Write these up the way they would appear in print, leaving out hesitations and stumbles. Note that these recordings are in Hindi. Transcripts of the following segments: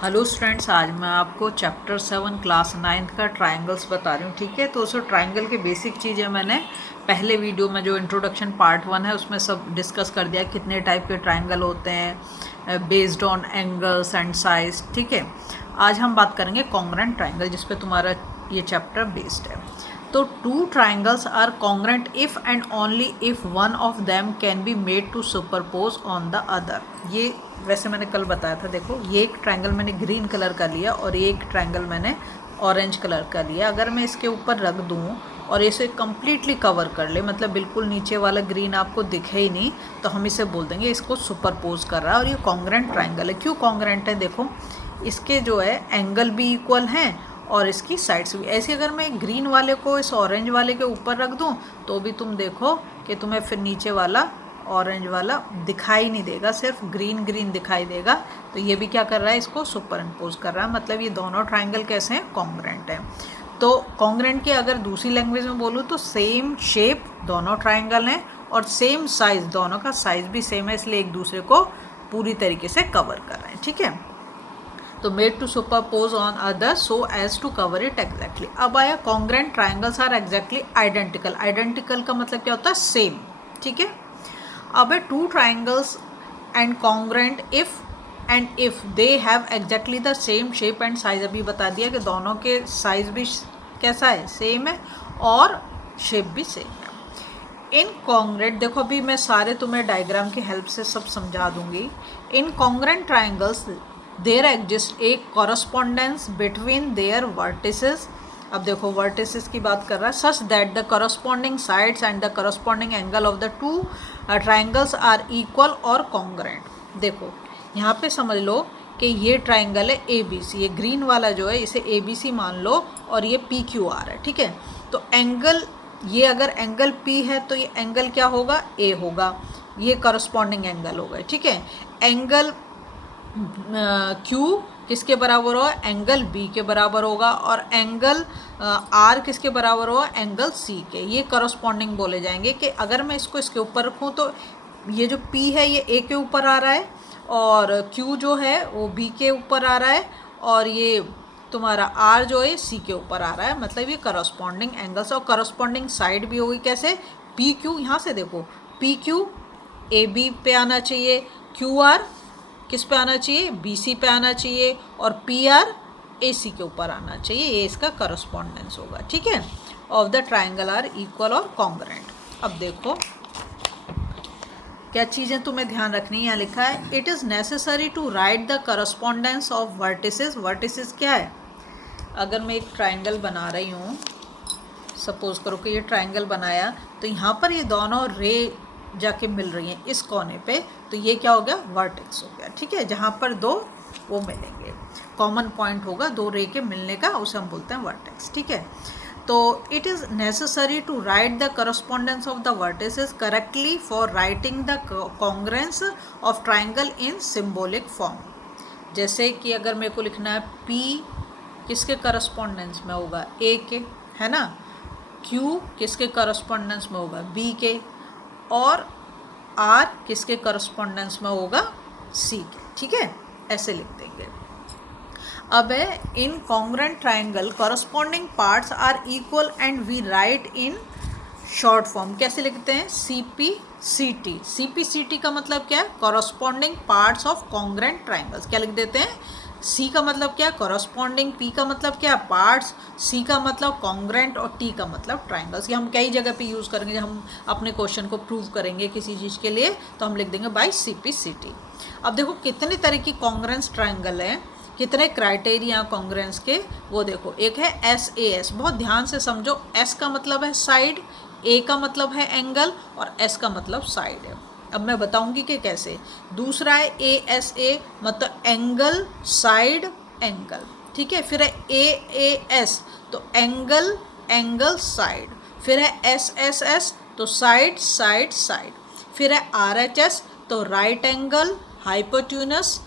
हेलो स्टूडेंट्स, आज मैं आपको चैप्टर 7 क्लास 9th का ट्रायंगल्स बता रही हूँ। ठीक है, तो उस ट्रायंगल की बेसिक चीज़ें मैंने पहले वीडियो में जो इंट्रोडक्शन पार्ट 1 है उसमें सब डिस्कस कर दिया, कितने टाइप के ट्रायंगल होते हैं based on angles and size. ठीक है, आज हम बात करेंगे कॉन्ग्रुएंट ट्रायंगल, जिस पे तुम्हारा ये चैप्टर बेस्ड है। तो two triangles are congruent if and only if one of them can be made to superpose on the other. ये वैसे मैंने कल बताया था। देखो, ये एक ट्राइंगल मैंने ग्रीन कलर का लिया और ये एक ट्राइंगल मैंने ऑरेंज कलर का लिया। अगर मैं इसके ऊपर रख दूँ और इसे कम्प्लीटली कवर कर ले, मतलब बिल्कुल नीचे वाला ग्रीन आपको दिखे ही नहीं, तो हम इसे बोल देंगे इसको सुपरपोज कर रहा है और ये कॉन्ग्रुएंट ट्राइंगल है। क्यों कॉन्ग्रुएंट है? देखो, इसके जो है एंगल भी इक्वल हैं और इसकी साइड्स भी। ऐसे अगर मैं ग्रीन वाले को इस ऑरेंज वाले के ऊपर रख दूं तो भी तुम देखो कि तुम्हें फिर नीचे वाला ऑरेंज वाला दिखाई नहीं देगा, सिर्फ ग्रीन ग्रीन दिखाई देगा। तो ये भी क्या कर रहा है, इसको सुपर इम्पोज कर रहा है। मतलब ये दोनों ट्राइंगल कैसे हैं? कॉन्ग्रुएंट हैं। तो कॉन्ग्रुएंट की अगर दूसरी लैंग्वेज में बोलूँ तो सेम शेप दोनों ट्राइंगल हैं और सेम साइज, दोनों का साइज भी सेम है, इसलिए एक दूसरे को पूरी तरीके से कवर कर रहे हैं। ठीक है, तो made to superpose on other so as to cover it exactly. अब आया congruent triangles are exactly identical. Identical का मतलब क्या होता है? सेम। ठीक है, अब है two triangles and congruent if and if they have exactly the same shape and size. अभी बता दिया कि दोनों के साइज भी कैसा है? सेम है और शेप भी सेम है। इन कॉन्ग्रुएंट, देखो अभी मैं सारे तुम्हें डायग्राम की हेल्प से सब समझा दूंगी। In congruent triangles there exist a correspondence between their vertices. अब देखो, वर्टिसेस की बात कर रहा है। Such that the corresponding sides and the corresponding angle of the two triangles are equal और कॉन्ग्रुएंट। देखो यहाँ पे समझ लो कि ये ट्राइंगल है ए बी सी, ये ग्रीन वाला जो है इसे ए बी सी मान लो और ये पी क्यू आर है। ठीक है, तो एंगल, ये अगर एंगल पी है तो ये एंगल क्या होगा? ए होगा, ये कॉरस्पॉन्डिंग एंगल होगा। ठीक है, एंगल क्यू किसके बराबर होगा? एंगल बी के बराबर होगा और एंगल आर किसके बराबर होगा? एंगल सी के। ये करस्पॉन्डिंग बोले जाएंगे कि अगर मैं इसको इसके ऊपर रखूँ तो ये जो पी है ये ए के ऊपर आ रहा है और क्यू जो है वो बी के ऊपर आ रहा है और ये तुम्हारा आर जो है सी के ऊपर आ रहा है। मतलब ये करस्पॉन्डिंग एंगल्स और करस्पॉन्डिंग साइड भी होगी। कैसे? पी क्यू, यहाँ से देखो, पी क्यू ए बी पे आना चाहिए, क्यू आर किस पे आना चाहिए? बी सी पे आना चाहिए और पी आर ए सी के ऊपर आना चाहिए। ये इसका करस्पॉन्डेंस होगा। ठीक है, of the triangle are equal और कॉन्ग्रुएंट। अब देखो क्या चीज़ें तुम्हें ध्यान रखनी है। यहाँ लिखा है it is necessary to write the correspondence of vertices. Vertices क्या है? अगर मैं एक ट्राइंगल बना रही हूँ, सपोज करो कि ये ट्राइंगल बनाया, तो यहाँ पर ये दोनों रे जाके मिल रही हैं इस कोने पे, तो ये क्या हो गया? वर्टेक्स हो गया। ठीक है, जहाँ पर दो वो मिलेंगे, कॉमन पॉइंट होगा दो रे के मिलने का, उसे हम बोलते हैं वर्टेक्स। ठीक है, तो it is necessary to write the correspondence of the vertices correctly for writing the congruence of triangle in symbolic form. जैसे कि अगर मेरे को लिखना है पी किसके करस्पॉन्डेंस में होगा? ए के, है ना। क्यू किसके करस्पॉन्डेंस में होगा? बी के, और आर किसके करस्पॉन्डेंस में होगा? सी के। ठीक है, ऐसे लिख देंगे। अब है in congruent triangle corresponding parts are equal and we write in short form. कैसे लिखते हैं? C P C T. C P C T का मतलब क्या है? Corresponding parts of congruent triangles. क्या लिख देते हैं? सी का मतलब क्या? कॉरस्पॉन्डिंग, पी का मतलब क्या? पार्ट्स, सी का मतलब कॉन्ग्रुएंट और टी का मतलब ट्राइंगल्स। ये हम कई जगह पे यूज़ करेंगे। जब हम अपने क्वेश्चन को प्रूव करेंगे किसी चीज़ के लिए तो हम लिख देंगे by C P C T. अब देखो कितने तरह की कॉन्ग्रुएंस ट्राइंगल है, कितने क्राइटेरिया कॉन्ग्रुएंस के, वो देखो। एक है एस ए एस, बहुत ध्यान से समझो। एस का मतलब है साइड, ए का मतलब है एंगल और एस का मतलब साइड है। अब मैं बताऊंगी कि कैसे। दूसरा है ए एस ए, मतलब एंगल साइड एंगल। ठीक है, फिर है ए ए एस, तो एंगल एंगल साइड। फिर है एस एस एस, तो साइड साइड साइड। फिर है आर एच एस, तो राइट एंगल, हाइपोट्यूनस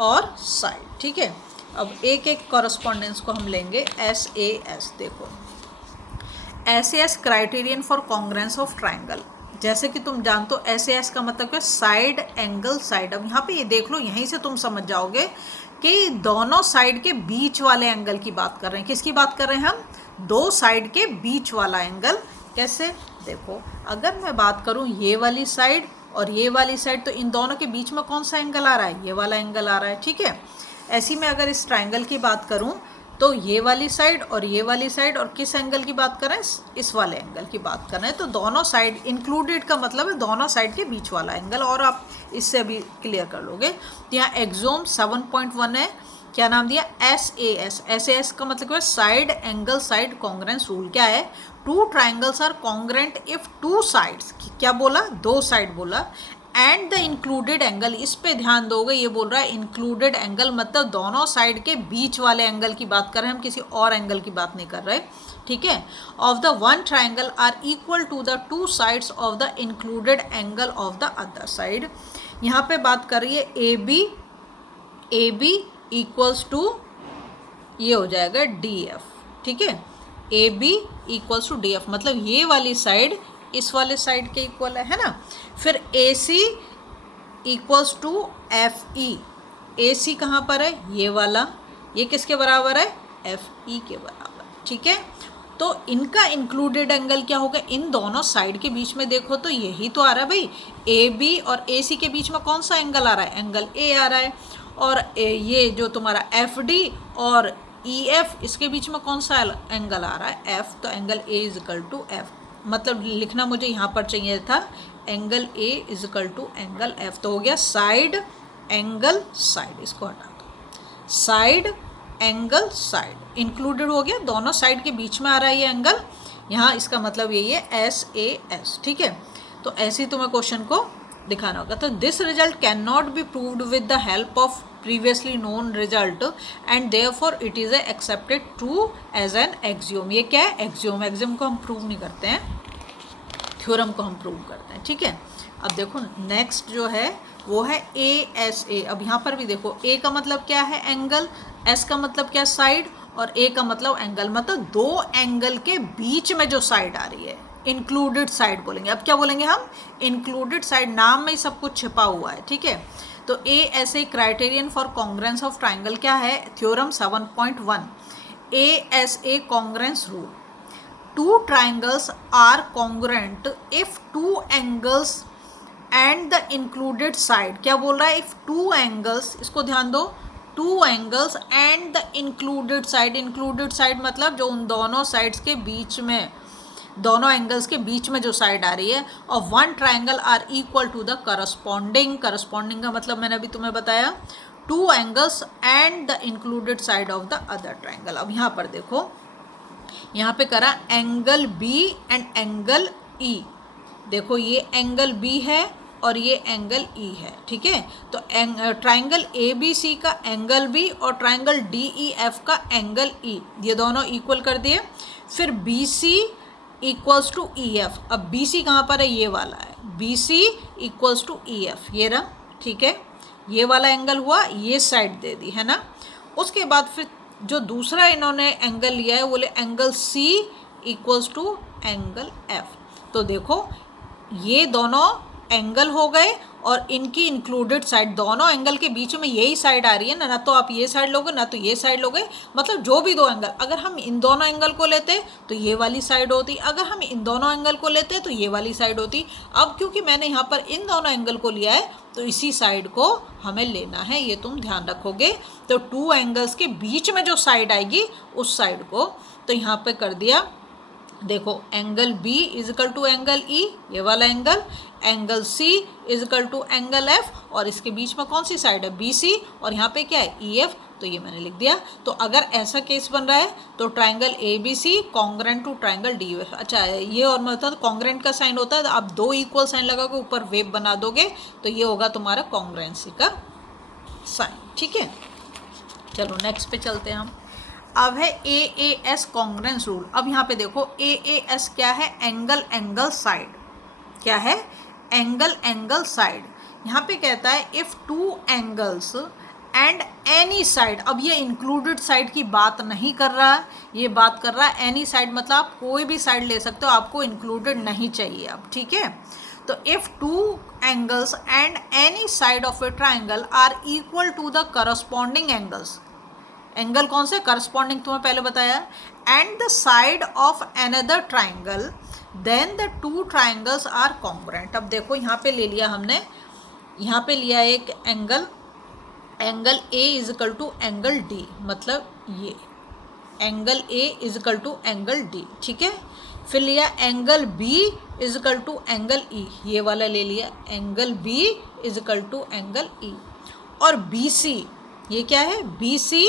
और साइड। ठीक है, अब एक एक कॉरस्पॉन्डेंस को हम लेंगे। एस ए एस, देखो S A S criterion for congruence of triangle. जैसे कि तुम जानते हो एस ए एस का मतलब क्या? Side angle side. अब यहाँ पे ये देख लो, यहीं से तुम समझ जाओगे कि दोनों साइड के बीच वाले एंगल की बात कर रहे हैं। किसकी बात कर रहे हैं हम? दो साइड के बीच वाला एंगल। कैसे? देखो, अगर मैं बात करूं ये वाली साइड और ये वाली साइड, तो इन दोनों के बीच में कौन सा एंगल आ रहा है? ये वाला एंगल आ रहा है, ठीक है। ऐसी में अगर इस ट्राइंगल की बात करूं तो ये वाली साइड और ये वाली साइड, और किस एंगल की बात कर रहे हैं? इस वाले एंगल की बात कर रहे हैं। तो दोनों साइड इंक्लूडेड का मतलब है दोनों साइड के बीच वाला एंगल, और आप इससे अभी क्लियर कर लोगे। तो यहाँ एक्सोम 7.1 है, क्या नाम दिया? SAS। SAS का मतलब है side angle side congruence rule. क्या है? Two triangles are congruent if two sides, क्या बोला? दो साइड बोला, एंड द इंक्लूडेड एंगल, इस पे ध्यान दोगे, ये बोल रहा है इंक्लूडेड एंगल मतलब दोनों साइड के बीच वाले एंगल की बात कर रहे हैं हम, किसी और एंगल की बात नहीं कर रहे, ठीक है। Of the one triangle are equal to the two sides of the included angle of the other side. यहाँ पे बात कर रही है ए बी इक्वल्स टू, ये हो जाएगा DF, ठीक है। AB इक्वल्स टू DF मतलब ये वाली साइड इस वाले साइड के इक्वल है ना। फिर AC equals to FE। AC कहाँ पर है? ये वाला। ये किसके बराबर है? FE के बराबर, ठीक है। तो इनका इंक्लूडेड एंगल क्या होगा? इन दोनों साइड के बीच में देखो तो यही तो आ रहा है भाई, AB और AC के बीच में कौन सा एंगल आ रहा है? एंगल A आ रहा है। और ये जो तुम्हारा FD और EF, इसके बीच में कौन सा एंगल आ रहा है? F। तो angle A is equal to F, मतलब लिखना मुझे यहाँ पर चाहिए था angle A is equal to angle F। तो हो गया साइड एंगल साइड, इसको हटा दो, साइड एंगल साइड इंक्लूडेड हो गया, दोनों साइड के बीच में आ रहा है ये एंगल। यहाँ इसका मतलब यही है SAS, ठीक है। तो ऐसे ही तुम्हें क्वेश्चन को दिखाना होगा। तो this result can not be proved with the help of previously known result and therefore it is accepted true as an axiom. ये क्या है? एक्सियोम। एक्सियोम को हम प्रूव नहीं करते हैं, थ्योरम को हम प्रूव करते हैं, ठीक है। अब देखो नेक्स्ट जो है वो है ASA। अब यहाँ पर भी देखो, A का मतलब क्या है? एंगल। S का मतलब क्या? साइड। और A का मतलब एंगल, मतलब दो एंगल के बीच में जो साइड आ रही है, इंक्लूडेड साइड बोलेंगे। अब क्या बोलेंगे हम? Included side. नाम में ही सब कुछ छिपा हुआ है, ठीक है। तो ASA criterion for congruence of triangle क्या है? Theorem 7.1 ASA congruence rule. Two triangles are congruent if two angles and the included side, क्या बोल रहा है? if two angles, इसको ध्यान दो, two angles and the included side मतलब जो उन दोनों साइड्स के बीच में, दोनों एंगल्स के बीच में जो साइड आ रही है, और one triangle are equal to the corresponding का मतलब मैंने अभी तुम्हें बताया, two angles and the included side of the other triangle. अब यहाँ पर देखो, यहाँ पे करा angle B and angle E। देखो ये एंगल B है और ये एंगल E है, ठीक है। तो ट्राइंगल ABC का एंगल B और ट्राइंगल DEF का एंगल E, ये दोनों इक्वल कर दिए। फिर BC इक्वल्स टू EF। अब BC कहाँ पर है? ये वाला है, BC इक्वल्स टू EF, ये रहा, ठीक है। ये वाला एंगल हुआ, ये साइड दे दी है ना। उसके बाद फिर जो दूसरा इन्होंने एंगल लिया है, बोले angle C equals to angle F। तो देखो ये दोनों एंगल हो गए और इनकी इंक्लूडेड साइड, दोनों एंगल के बीच में यही साइड आ रही है ना तो आप ये साइड लोगे ना तो ये साइड लोगे, मतलब जो भी दो एंगल, अगर हम इन दोनों एंगल को लेते तो ये वाली साइड होती, अगर हम इन दोनों एंगल को लेते तो ये वाली साइड होती। अब क्योंकि मैंने यहाँ पर इन दोनों एंगल को लिया है तो इसी साइड को हमें लेना है, ये तुम ध्यान रखोगे। तो टू एंगल्स के बीच में जो साइड आएगी उस साइड को, तो यहाँ पे कर दिया, देखो angle B is equal to angle E, ये वाला angle, angle C is equal to angle F, और इसके बीच में कौन सी साइड है? BC, और यहाँ पे क्या है? EF। तो ये मैंने लिख दिया। तो अगर ऐसा केस बन रहा है तो triangle ABC congruent to triangle DEF। अच्छा ये और मतलब कॉन्ग्रेंट का साइन होता है, तो आप दो इक्वल साइन लगा के ऊपर वेव बना दोगे तो ये होगा तुम्हारा कॉन्ग्रेंसी का साइन, ठीक है। चलो नेक्स्ट पे चलते हैं हम। अब है AAS कॉन्ग्रेंस रूल। अब यहाँ पे देखो AAS क्या है? Angle angle side. क्या है? Angle angle side. यहाँ पे कहता है if two angles and any side. अब ये इंक्लूडेड साइड की बात नहीं कर रहा है, ये बात कर रहा है एनी साइड, मतलब आप कोई भी साइड ले सकते हो, आपको इंक्लूडेड नहीं चाहिए अब, ठीक है। तो if two angles and any side of a triangle are equal to the corresponding angles, angle कौन से करस्पॉन्डिंग तुम्हें पहले बताया, and the side of another triangle, then the two triangles are congruent. अब देखो यहाँ पे ले लिया हमने, यहाँ पे लिया एक angle, angle A is equal to angle D, मतलब ये angle A is equal to angle D, ठीक है। फिर लिया angle B is equal to angle E, ये वाला ले लिया angle B is equal to angle E, और बी सी, ये क्या है, B C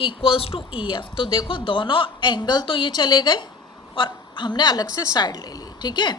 equals to E F. तो देखो दोनों एंगल तो ये चले गए और हमने अलग से साइड ले ली, ठीक है।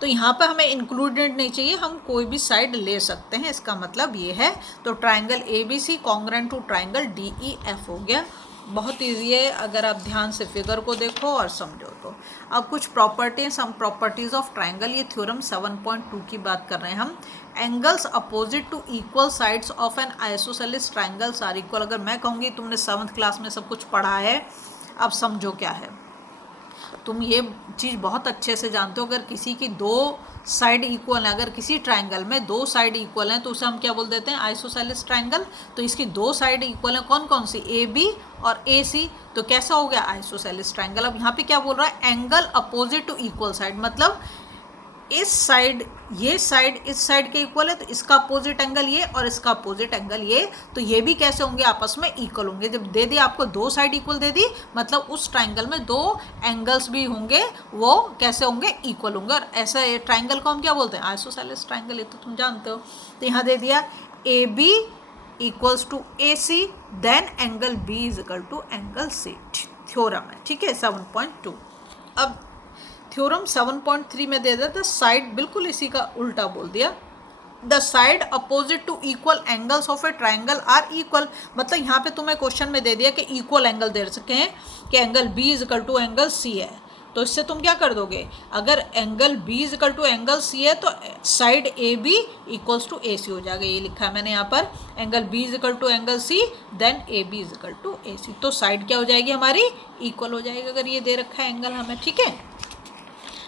तो यहाँ पर हमें इंक्लूडेड नहीं चाहिए, हम कोई भी साइड ले सकते हैं, इसका मतलब ये है। तो triangle A B C congruent to triangle D E F हो गया। बहुत ईजी है अगर आप ध्यान से फिगर को देखो और समझो तो। अब कुछ प्रॉपर्टीज, हम प्रॉपर्टीज ऑफ ट्राइंगल, ये थ्योरम 7.2 की बात कर रहे हैं हम। Angles opposite to equal sides of an isosceles triangles are equal. अगर मैं कहूँगी तुमने 7th क्लास में सब कुछ पढ़ा है, अब समझो क्या है। तुम ये चीज़ बहुत अच्छे से जानते हो, अगर किसी की दो साइड इक्वल है, अगर किसी ट्राइंगल में दो साइड इक्वल हैं तो उसे हम क्या बोल देते हैं, आइसोसेलेस ट्राइंगल। तो इसकी दो साइड इक्वल हैं, कौन कौन सी, ए बी और ए सी, तो कैसा हो गया, आइसोसेलेस ट्राइंगल। अब यहाँ पे क्या बोल रहा है, angle opposite to equal side, मतलब इस साइड, ये साइड इस साइड के इक्वल है तो इसका अपोजिट एंगल ये और इसका अपोजिट एंगल ये, तो ये भी कैसे होंगे, आपस में इक्वल होंगे। जब दे दी आपको दो साइड इक्वल दे दी, मतलब उस ट्राइंगल में दो एंगल्स भी होंगे, वो कैसे होंगे, इक्वल होंगे। और ऐसा ट्राइंगल को हम क्या बोलते हैं, आइसोसेलेस ट्राइंगल, ये तो तुम जानते हो। तो यहाँ दे दिया A B equals to A C, then angle B is equal to angle C, theorem है, ठीक है, 7.2। अब थ्योरम 7.3 में दे देता साइड, बिल्कुल इसी का उल्टा बोल दिया। The side opposite to equal angles of a triangle are equal, मतलब यहाँ पे तुम्हें क्वेश्चन में दे दिया कि इक्वल एंगल दे सके हैं कि angle B is equal to angle C है, तो इससे तुम क्या कर दोगे, अगर angle B is equal to angle C है तो side A B equals to A C हो जाएगा। ये लिखा है मैंने यहाँ पर, angle B is equal to angle C, then A B is equal to A C, तो साइड क्या हो जाएगी हमारी, इक्वल हो जाएगी, अगर ये दे रखा है एंगल हमें, ठीक है।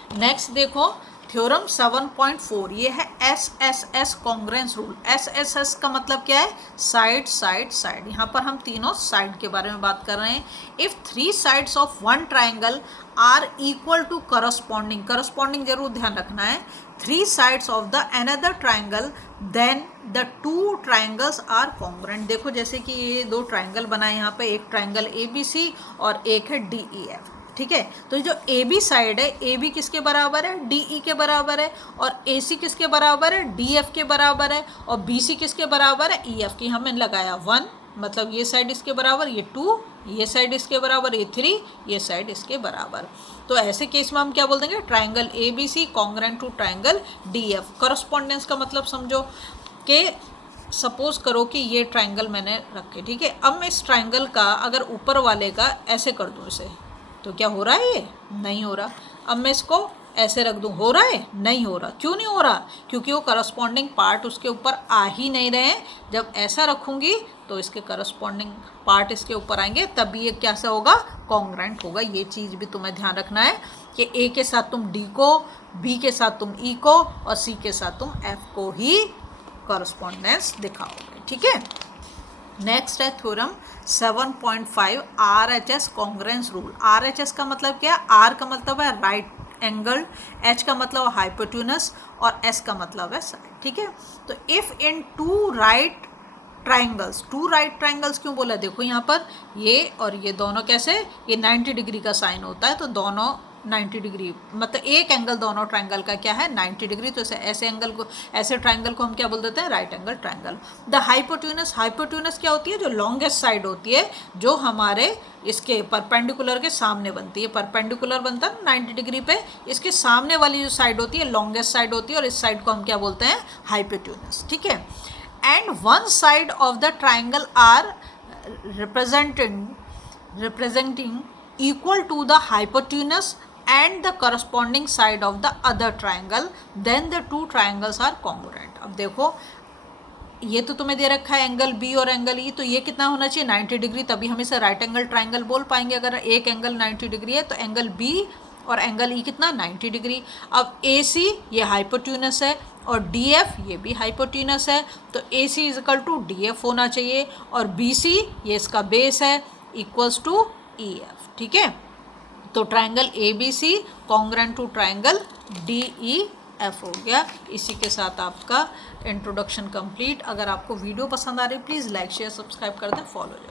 नेक्स्ट देखो थ्योरम 7.4, ये है S S S congruence rule. S S S का मतलब क्या है, साइड साइड साइड। यहाँ पर हम तीनों साइड के बारे में बात कर रहे हैं। If three sides of one triangle are equal to corresponding, corresponding जरूर ध्यान रखना है, three sides of the another triangle, then the two triangles are congruent. देखो जैसे कि ये दो ट्राइंगल बनाए यहाँ पे, एक ट्राइंगल ए बी सी और एक है डी ई एफ, ठीक है। तो जो ए बी साइड है, ए बी किसके बराबर है, डी ई के बराबर है, और ए सी किसके बराबर है, डी एफ के बराबर है, और बी सी किसके बराबर है, ई एफ की। हमें लगाया 1, मतलब ये साइड इसके बराबर, ये 2, ये साइड इसके बराबर, ये 3, ये साइड इसके बराबर। तो ऐसे केस में हम क्या बोल देंगे, triangle A B C congruent to triangle D F. Correspondence का मतलब समझो कि सपोज करो कि ये ट्राइंगल मैंने रखे, ठीक है। अब मैं इस ट्राइंगल का अगर ऊपर वाले का ऐसे कर दूँ इसे, तो क्या हो रहा है, ये नहीं हो रहा। अब मैं इसको ऐसे रख दूं, हो रहा है, नहीं हो रहा। क्यों नहीं हो रहा, क्योंकि वो करस्पॉन्डिंग पार्ट उसके ऊपर आ ही नहीं रहे हैं। जब ऐसा रखूंगी तो इसके करस्पॉन्डिंग पार्ट इसके ऊपर आएंगे, तभी ये कैसा होगा, कॉन्ग्रुएंट होगा। ये चीज़ भी तुम्हें ध्यान रखना है कि ए के साथ तुम डी को, बी के साथ तुम ई को, और सी के साथ तुम एफ को ही करस्पॉन्डेंस दिखाओगे, ठीक है। नेक्स्ट है theorem 7.5 R H S congruence rule. R H S का मतलब क्या है, आर का मतलब है राइट एंगल, एच का मतलब है हाइपोटेन्यूस, और एस का मतलब है साइड, ठीक है। तो if in two right triangles, two right triangles क्यों बोला, देखो यहाँ पर ये और ये दोनों कैसे, ये 90 डिग्री का साइन होता है, तो दोनों 90 डिग्री, मतलब एक एंगल दोनों ट्राइंगल का क्या है, 90 डिग्री। तो ऐसे एंगल को, ऐसे ट्राइंगल को हम क्या बोल देते हैं, right angle triangle. The hypotenuse, hypotenuse क्या होती है, जो लॉन्गेस्ट साइड होती है, जो हमारे इसके परपेंडिकुलर के सामने बनती है। परपेंडिकुलर बनता है 90 डिग्री पे, इसके सामने वाली जो साइड होती है लॉन्गेस्ट साइड होती है, और इस साइड को हम क्या बोलते हैं, हाइपोटेन्यूस, ठीक है। And one side of the triangle are representing equal to the hypotenuse and the corresponding side of the other triangle, then the two triangles are congruent। अब देखो ये तो तुम्हें दे रखा है एंगल बी और एंगल ई, तो ये कितना होना चाहिए, 90 डिग्री, तभी हम इसे राइट एंगल ट्राइंगल बोल पाएंगे। अगर एक एंगल 90 डिग्री है तो एंगल बी और एंगल ई कितना 90 डिग्री। अब ए सी ये हाइपोट्यूनस है और डी एफ ये भी हाइपोट्यूनस है, तो A C is equal to D F होना चाहिए, और बी सी ये इसका बेस है इक्वल्स टू ई एफ। ठीक है, तो triangle A B C congruent to triangle D E F हो गया। इसी के साथ आपका इंट्रोडक्शन कंप्लीट। अगर आपको वीडियो पसंद आ रही प्लीज़ लाइक शेयर सब्सक्राइब कर दें, फॉलो